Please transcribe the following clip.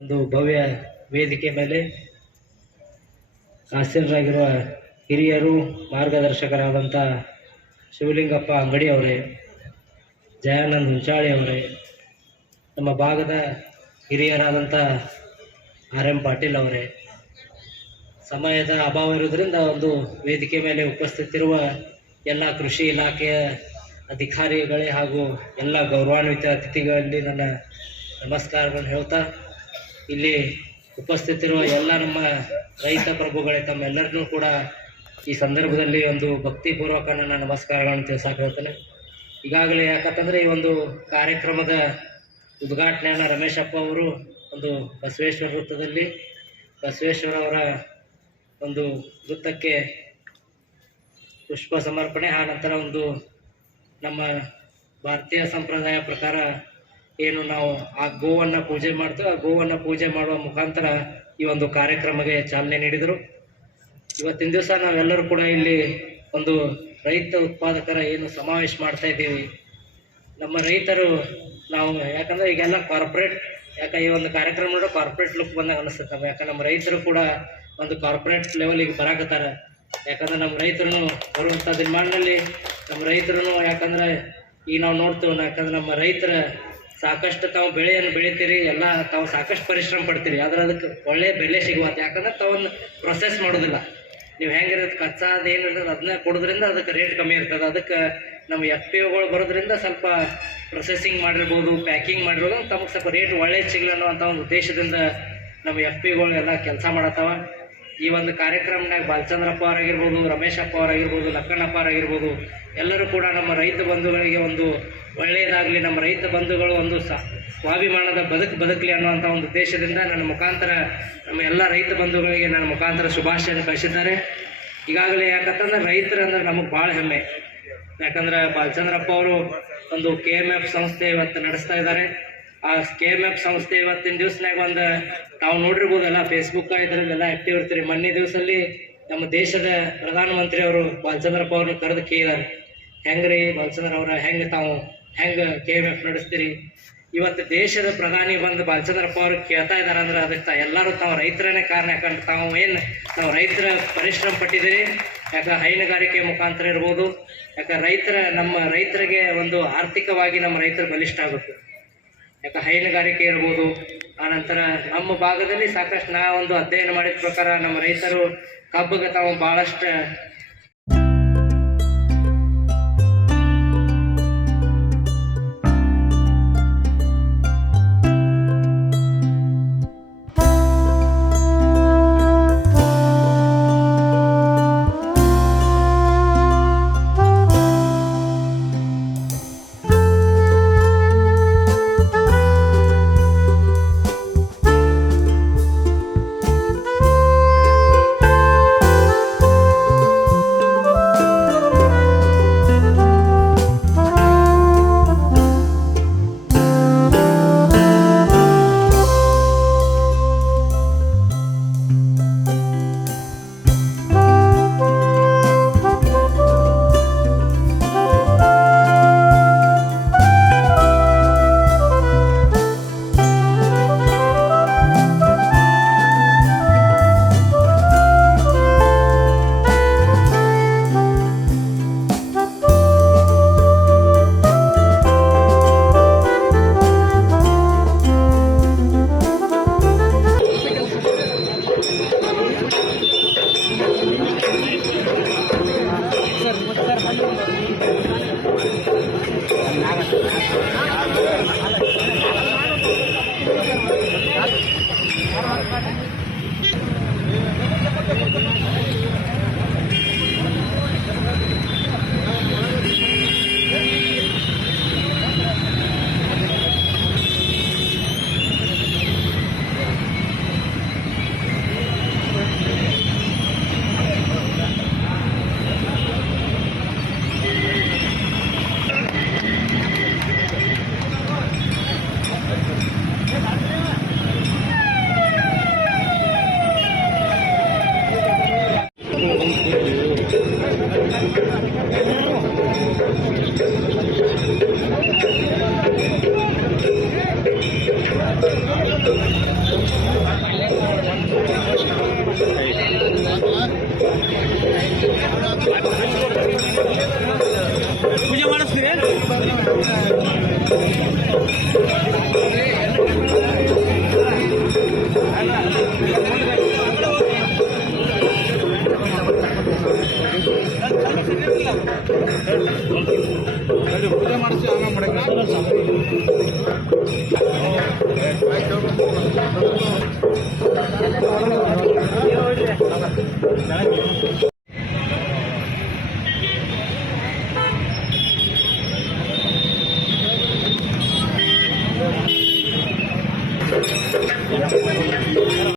ಒಂದು ಭವ್ಯ ವೇದಿಕೆ ಮೇಲೆ ಹಾಸ್ಯರಾಗಿರುವ ಹಿರಿಯರು ಮಾರ್ಗದರ್ಶಕರಾದಂಥ ಶಿವಲಿಂಗಪ್ಪ ಅಂಗಡಿ ಅವರೇ, ಜಯಾನಂದ್ ಹುಂಚಾಳಿ ಅವರೇ, ನಮ್ಮ ಭಾಗದ ಹಿರಿಯರಾದಂಥ RM ಪಾಟೀಲ್ ಅವರೇ, ಸಮಯದ ಅಭಾವ ಇರೋದ್ರಿಂದ ಒಂದು ವೇದಿಕೆ ಮೇಲೆ ಉಪಸ್ಥಿತಿರುವ ಎಲ್ಲ ಕೃಷಿ ಇಲಾಖೆಯ ಅಧಿಕಾರಿಗಳೇ ಹಾಗೂ ಎಲ್ಲ ಗೌರವಾನ್ವಿತ ಅತಿಥಿಗಳಲ್ಲಿ ನನ್ನ ನಮಸ್ಕಾರಗಳನ್ನು ಹೇಳ್ತಾ, ಇಲ್ಲಿ ಉಪಸ್ಥಿತಿರುವ ಎಲ್ಲ ನಮ್ಮ ರೈತ ಪ್ರಭುಗಳೇ ತಮ್ಮೆಲ್ಲರನ್ನೂ ಕೂಡ ಈ ಸಂದರ್ಭದಲ್ಲಿ ಒಂದು ಭಕ್ತಿಪೂರ್ವಕ ನನ್ನ ನಮಸ್ಕಾರಗಳನ್ನು ತಿಳಿಸಕ್ಕೆ ಹೇಳ್ತೇನೆ. ಈಗಾಗಲೇ ಯಾಕಂತಂದರೆ ಈ ಒಂದು ಕಾರ್ಯಕ್ರಮದ ಉದ್ಘಾಟನೆಯನ್ನು ರಮೇಶಪ್ಪ ಅವರು ಒಂದು ಬಸವೇಶ್ವರ ವೃತ್ತದಲ್ಲಿ ಬಸವೇಶ್ವರ ಅವರ ಒಂದು ವೃತ್ತಕ್ಕೆ ಪುಷ್ಪ ಸಮರ್ಪಣೆ, ಆ ನಂತರ ಒಂದು ನಮ್ಮ ಭಾರತೀಯ ಸಂಪ್ರದಾಯ ಪ್ರಕಾರ ಏನು ನಾವು ಆ ಗೋವನ್ನು ಪೂಜೆ ಮಾಡ್ತೇವೆ, ಆ ಗೋವನ್ನು ಪೂಜೆ ಮಾಡುವ ಮುಖಾಂತರ ಈ ಒಂದು ಕಾರ್ಯಕ್ರಮಕ್ಕೆ ಚಾಲನೆ ನೀಡಿದರು. ಇವತ್ತಿನ ದಿವಸ ನಾವೆಲ್ಲರೂ ಕೂಡ ಇಲ್ಲಿ ಒಂದು ರೈತ ಉತ್ಪಾದಕರ ಏನು ಸಮಾವೇಶ ಮಾಡ್ತಾ ಇದ್ದೀವಿ. ನಮ್ಮ ರೈತರು ನಾವು ಯಾಕಂದರೆ ಈಗೆಲ್ಲ ಕಾರ್ಪೊರೇಟ್, ಈ ಒಂದು ಕಾರ್ಯಕ್ರಮ ನೋಡೋ ಕಾರ್ಪೊರೇಟ್ ಲುಕ್ ಬಂದಾಗ ಅನಿಸುತ್ತೆ ನಮ್ಗೆ. ಯಾಕಂದ್ರೆ ನಮ್ಮ ರೈತರು ಕೂಡ ಒಂದು ಕಾರ್ಪೊರೇಟ್ ಲೆವೆಲಿಗೆ ಬರಾಕತ್ತಾರೆ. ಯಾಕಂದ್ರೆ ನಮ್ಮ ರೈತರು ಬರುವಂಥ ದಿನಮಾನದಲ್ಲಿ ನಮ್ಮ ರೈತರು ಯಾಕಂದರೆ ಈಗ ನಾವು ನೋಡ್ತೇವೆ, ಯಾಕಂದ್ರೆ ನಮ್ಮ ರೈತರ ಸಾಕಷ್ಟು ತಾವು ಬೆಳೆಯನ್ನು ಬೆಳಿತೀರಿ, ಎಲ್ಲ ತಾವು ಸಾಕಷ್ಟು ಪರಿಶ್ರಮ ಪಡ್ತೀರಿ, ಆದರೆ ಅದಕ್ಕೆ ಒಳ್ಳೆಯ ಬೆಲೆ ಸಿಗುವಂತೆ. ಯಾಕಂದ್ರೆ ತಾವನ್ನು ಪ್ರೊಸೆಸ್ ಮಾಡೋದಿಲ್ಲ. ನೀವು ಹೆಂಗಿರುತ್ತೆ ಕಚ್ಚಾ ಅದೇನಿರ್ತದೆ ಅದನ್ನ ಕೊಡೋದ್ರಿಂದ ಅದಕ್ಕೆ ರೇಟ್ ಕಮ್ಮಿ ಇರ್ತದೆ. ಅದಕ್ಕೆ ನಮ್ಮ FPOಗಳು ಬರೋದ್ರಿಂದ ಸ್ವಲ್ಪ ಪ್ರೊಸೆಸಿಂಗ್ ಮಾಡಿರ್ಬೋದು, ಪ್ಯಾಕಿಂಗ್ ಮಾಡಿರ್ಬೋದು, ತಮಗೆ ಸ್ವಲ್ಪ ರೇಟ್ ಒಳ್ಳೇದು ಸಿಗಲಿ ಅನ್ನೋವಂಥ ಒಂದು ಉದ್ದೇಶದಿಂದ ನಮ್ಮ FPOಗಳು ಎಲ್ಲ ಕೆಲಸ ಮಾಡತ್ತವ. ಈ ಒಂದು ಕಾರ್ಯಕ್ರಮನಾಗ ಬಾಲಚಂದ್ರಪ್ಪ ಅವರಾಗಿರ್ಬೋದು, ರಮೇಶಪ್ಪ ಅವರಾಗಿರ್ಬೋದು, ಲಕ್ಕಣ್ಣಪ್ಪ ಅವರಾಗಿರ್ಬೋದು, ಎಲ್ಲರೂ ಕೂಡ ನಮ್ಮ ರೈತ ಬಂಧುಗಳಿಗೆ ಒಂದು ಒಳ್ಳೆಯದಾಗಲಿ, ನಮ್ಮ ರೈತ ಬಂಧುಗಳು ಒಂದು ಸ್ವಾಭಿಮಾನದ ಬದುಕಲಿ ಅನ್ನುವಂಥ ಒಂದು ಉದ್ದೇಶದಿಂದ ನನ್ನ ಮುಖಾಂತರ ನಮ್ಮ ಎಲ್ಲ ರೈತ ಬಂಧುಗಳಿಗೆ ನನ್ನ ಮುಖಾಂತರ ಶುಭಾಶಯನ್ನು ಕಳಿಸಿದ್ದಾರೆ. ಈಗಾಗಲೇ ಯಾಕಂತಂದ್ರೆ ರೈತರು ಅಂದ್ರೆ ನಮಗೆ ಭಾಳ ಹೆಮ್ಮೆ. ಯಾಕಂದ್ರೆ ಬಾಲಚಂದ್ರಪ್ಪ ಅವರು ಒಂದು KMF ಸಂಸ್ಥೆ ಇವತ್ತು ನಡೆಸ್ತಾ ಇದ್ದಾರೆ. ಆ KMF ಸಂಸ್ಥೆ ಇವತ್ತಿನ ದಿವಸನಾಗ ಒಂದು ತಾವು ನೋಡಿರ್ಬೋದಲ್ಲ, ಫೇಸ್ಬುಕ್ ಇದರಲ್ಲೆಲ್ಲ ಆ್ಯಕ್ಟಿವ್ ಇರ್ತೀರಿ. ಮೊನ್ನೆ ದಿವಸದಲ್ಲಿ ನಮ್ಮ ದೇಶದ ಪ್ರಧಾನಮಂತ್ರಿ ಅವರು ಬಾಲಚಂದ್ರಪ್ಪ ಅವ್ರನ್ನ ಕರೆದು ಕೇಳಿದ್ದಾರೆ, ಹೆಂಗ್ರಿ ಬಾಲಚಂದ್ರ ಅವರ ಹೆಂಗೆ KMF ನಡೆಸ್ತೀರಿ. ಇವತ್ತು ದೇಶದ ಪ್ರಧಾನಿ ಬಂದು ಬಾಲಚಂದ್ರಪ್ಪ ಅವ್ರಿಗೆ ಕೇಳ್ತಾ ಇದ್ದಾರೆ ಅಂದ್ರೆ ಅದಕ್ಕೆ ಎಲ್ಲರೂ ತಾವು ರೈತರನ್ನೇ ಕಾರಣ. ಯಾಕಂದ್ರೆ ನಾವು ರೈತರ ಪರಿಶ್ರಮ ಪಟ್ಟಿದ್ದೀರಿ. ಯಾಕೆ ಹೈನುಗಾರಿಕೆ ಮುಖಾಂತರ ಇರ್ಬೋದು, ಯಾಕೆ ನಮ್ಮ ರೈತರಿಗೆ ಒಂದು ಆರ್ಥಿಕವಾಗಿ ನಮ್ಮ ರೈತರು ಬಲಿಷ್ಠ ಆಗುತ್ತೆ. ಯಾಕೆ ಹೈನುಗಾರಿಕೆ ಇರ್ಬೋದು, ಆನಂತರ ನಮ್ಮ ಭಾಗದಲ್ಲಿ ಸಾಕಷ್ಟು ಒಂದು ಅಧ್ಯಯನ ಮಾಡಿದ ಪ್ರಕಾರ ನಮ್ಮ ರೈತರು ಕಬ್ಬಿಗೆ ತಾವು ಭಾಳಷ್ಟು ಪೂಜೆ ಮಾಡಿಸಿ ಆಮೇಲೆ ಮಾಡಕ್ಕೆ